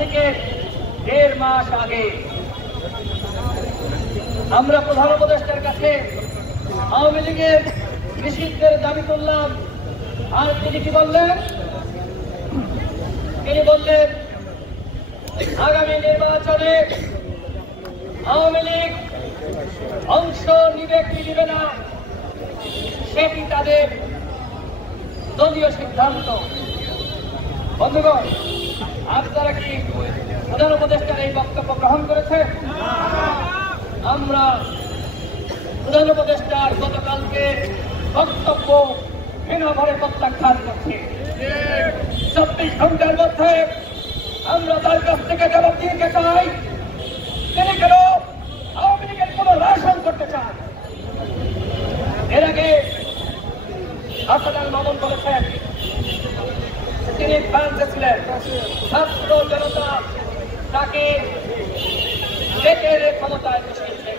থেকে 1.5 মাস আগে আমরা প্রধান উপদেষ্টার কাছে আওয়ামী লীগের নিষিদ্ধের দাবি করলাম। আর তিনি কি বললেন? তিনি বললেন আগামী নির্বাচনে আওয়ামী লীগ অংশ নিবে কি নিবে না সেটি তাদের দলীয় সিদ্ধান্ত। বন্ধুগণ, আপনারা কি প্রধান উপদেষ্টার এই বক্তব্য গ্রহণ করেছে? আমরা প্রধান উপদেষ্টার গতকালকে বক্তব্য ঘৃণাভরে প্রত্যাখ্যান করছি। 24 ঘন্টার মধ্যে আমরা তার কাছ থেকে জবাব দিতে চাই তিনি কেন আওয়ামী লীগের পুনর্বাসন করতে চান। এর আগে হাসান মামুন বলেছেন তিনি ফ্রান্সে ছিলেন, ছাত্র জনতা তাকে ডেকে ক্ষমতায় বসিয়েছে।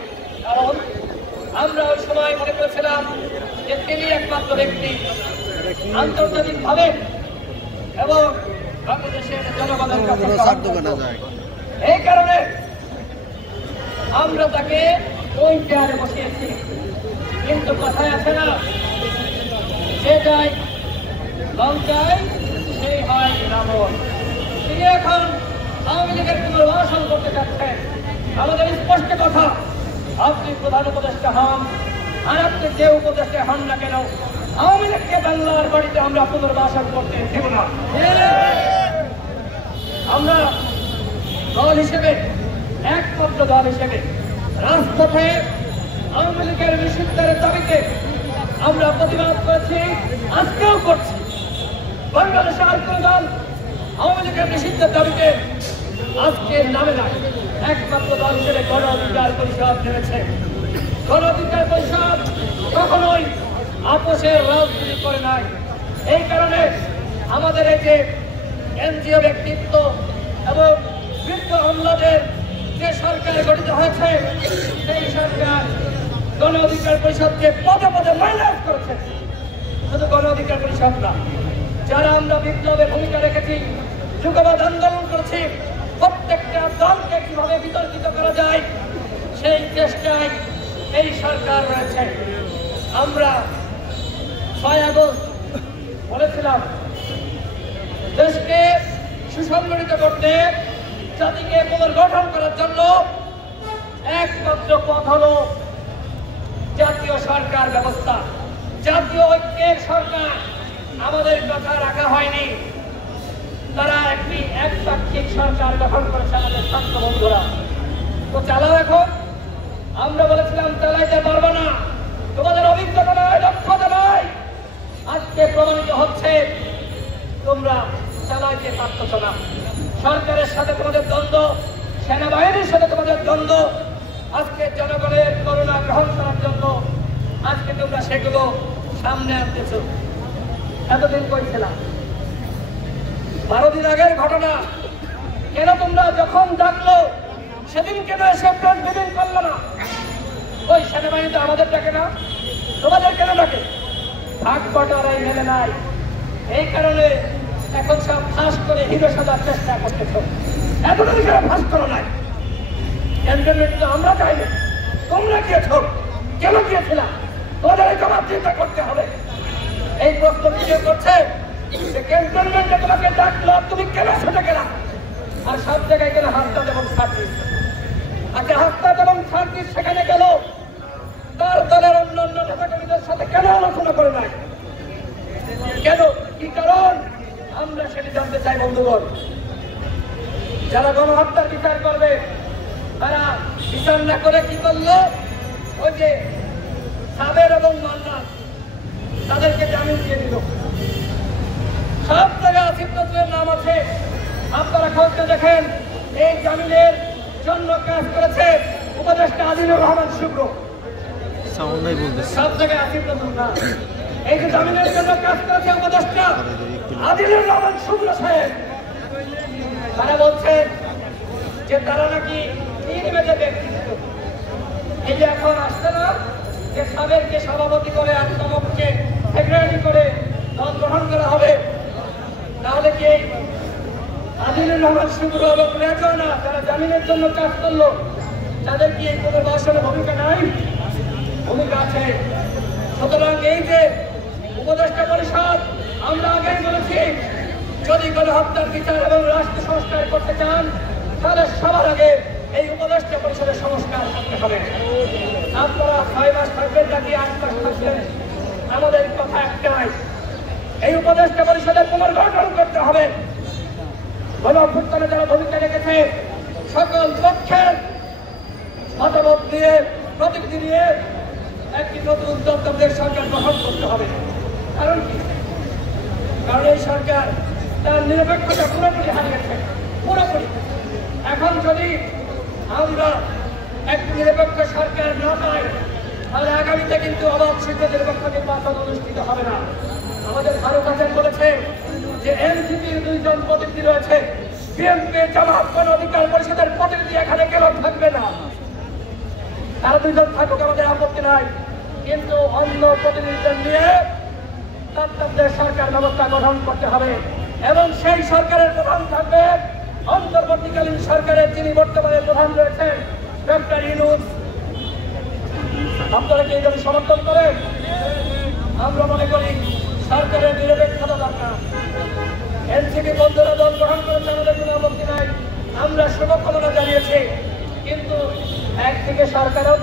কারণ আমরা ওই সময় মনে করেছিলাম যে তিনি একমাত্র ব্যক্তি আন্তর্জাতিকভাবে এবং বাংলাদেশের জনগণের কাছে। এই কারণে আমরা তাকে ওই চেয়ারে বসিয়েছি। কিন্তু কথায় আছে না, যে যায় লঙ্কায় সেই হয় রাবণ। তিনি এখন আওয়ামী লীগের পুনর্বাসন করতে চাচ্ছেন। আমাদের স্পষ্ট কথা, আপনি প্রধান উপদেষ্টা হন আর আপনি যে উপদেষ্টা হন না কেন, আওয়ামী লীগকে বাংলার বাড়িতে আমরা পুনর্বাসন করতে দেব না। আমরা দল হিসেবে, একমাত্র দল হিসেবে রাজপথে আওয়ামী লীগের নিষিদ্ধের দাবিতে আমরা প্রতিবাদ করেছি, আজকেও করছি। বাংলাদেশে আর কোন দল আওয়ামী লীগের নিষিদ্ধের দাবিতে আজকে নামে নাই। একমাত্র দল হিসেবে গণ অধিকার পরিষদ নেমেছে। গণ অধিকার পরিষদ কখনোই আপোষের রাজনীতি করে নাই। এই কারণে আমাদের এই যে এনজিও ব্যক্তিত্ব এবং বৃদ্ধ আমলাদের যে সরকার গঠিত হয়েছে, সেই সরকার গণ অধিকার পরিষদকে পদে পদে মাইনাস করেছে। শুধু গণ অধিকার পরিষদ না, যারা আমরা বিপ্লবের ভূমিকা রেখেছি, যুগবাদ আন্দোলন করেছি, প্রত্যেকটা দলকে কিভাবে বিতর্কিত করা যায় সেই চেষ্টায় এই সরকার রয়েছে। আমরা 6 আগস্ট বলেছিলাম দেশকে সুসংগঠিত করতে, জাতিকে পুনর্গঠন করার জন্য একমাত্র পথ হল জাতীয় সরকার ব্যবস্থা, জাতীয় ঐক্যের সরকার। আমাদের কথা রাখা হয়নি। তারা একটি একপাক্ষিক সরকার গঠন করেছে আমাদের ছাত্র বন্ধুরা। তো চালাও এখন। আমরা বলেছিলাম চালাইতে পারবে না, তোমাদের অভিজ্ঞতা নয়, দক্ষতা নয়। আজকে প্রমাণিত হচ্ছে তোমরা চালাইতে পারতেছ না। সরকারের সাথে তোমাদের দ্বন্দ্ব, সেনাবাহিনীর সাথে তোমাদের দ্বন্দ্ব। আজকে জনগণের করুণা গ্রহণ করার জন্য আজকে তোমরা সেগুলো সামনে আনতেছ। এতদিন কইছিলাম 12 দিন আগের ঘটনা, কেন তোমরা যখন ডাকলো সেদিন কেন এসে প্রেস ব্রিফিং করলো না? ওই সেনাবাহিনী তো আমাদের ডাকে না, তোমাদের কেন ডাকে? ভাগ বটারাই মেলে নাই। এই কারণে এখন সব ফাঁস করে হিরো সাজার চেষ্টা করতেছ। এতদিন কেন ফাঁস করো নাই? ক্যান্টনমেন্ট তো আমরা চাইনি, তোমরা গিয়েছ। কেন গিয়েছিলাম? তোমাদের এই জবাব চিন্তা করতে হবে। এই প্রশ্ন কেউ করছে যে ক্যান্টনমেন্টে তোমাকে ডাকলো, তুমি কেন সেটা গেলা? আর সব জায়গায় গেলে হাসপাতাল এবং সার্ভিস। আচ্ছা, হাসপাতাল এবং সার্ভিস সেখানে গেল, তার দলের অন্যান্য নেতাকর্মীদের সাথে কেন আলোচনা করে নাই? কেন? কি কারণ? আমরা সেটি জানতে চাই বন্ধুগণ। যারা গণহত্যার বিচার করবে তারা বিচার না করে কি করলো? ওই যে সাবের এবং মান্নান তাদেরকে জামিন দিয়ে দিল। সব জায়গায় আসিফ নজরুলের নাম আছে। আপনারা খোঁজটা দেখেন, এই জামিনের জন্য কাজ করেছে উপদেষ্টা আদিলুর রহমান শুভ্র। সব জায়গায় আসিফ নজরুল না, এই যে জামিনের জন্য কাজ করেছে উপদেষ্টা আদিলুর রহমান শুভ্র সাহেব। তারা বলছেন যে তারা নাকি নির্বেদে ব্যক্তিত্ব। এই যে এখন আসছে না যে সাবেরকে সভাপতি করে আর তমককে সেক্রেটারি করে দল গ্রহণ করা হবে, তাহলে কি ফজলুর রহমান শুভ্র এবং রেজওয়ানা যারা জামিনের জন্য কাজ করলো, তাদের কি এই পুনর্বাসনে ভূমিকা নাই? ভূমিকা আছে। সুতরাং এই যে উপদেষ্টা পরিষদ, আমরা আগেই বলেছি, যদি কোনো হত্যার বিচার এবং রাষ্ট্র সংস্কার করতে চান তাহলে সবার আগে এই উপদেষ্টা পরিষদের সংস্কার করতে হবে। আপনারা 6 মাস থাকবেন নাকি 8 মাস থাকবেন, আমাদের কথা একটাই, এই উপদেষ্টা পরিষদের পুনর্গঠন করতে হবে। গণঅভ্যুত্থানে যারা ভূমিকা রেখেছে সকল পক্ষের মতামত নিয়ে, প্রতিনিধি নিয়ে একটি নতুন তত্ত্বাবধায়ক সরকার গঠন করতে হবে। কারণ কি? কারণ এই সরকার তার নিরপেক্ষতা পুরোপুরি হারিয়েছে, পুরোপুরি। এখন যদি আমরা একটি নিরপেক্ষ সরকার না পাই, তাহলে আগামীতে কিন্তু অবাধ সুষ্ঠু নিরপেক্ষ নির্বাচন অনুষ্ঠিত হবে না। আমাদের ভারত হাসান বলেছে যে এনসিপির 2 জন প্রতিনিধি রয়েছে, বিএনপি জামাত গণ অধিকার পরিষদের প্রতিনিধি এখানে কেন থাকবে না? তারা 2 জন থাকুক, আমাদের আপত্তি নাই, কিন্তু অন্য প্রতিনিধিদের নিয়ে তত্ত্বাবধায়ক সরকার ব্যবস্থা গঠন করতে হবে এবং সেই সরকারের প্রধান থাকবে অন্তর্বর্তীকালীন সরকারের যিনি বর্তমানে প্রধান রয়েছেন ডক্টর ইউনূস। আপনারা কি যদি সমর্থন করেন? আমরা মনে করি সরকারের নিরপেক্ষতা দরকার। এনসিপি বন্ধুরা দল গ্রহণ করেছে, আমাদের কোনো আপত্তি নাই, আমরা শুভকামনা জানিয়েছি, কিন্তু একদিকে সরকারও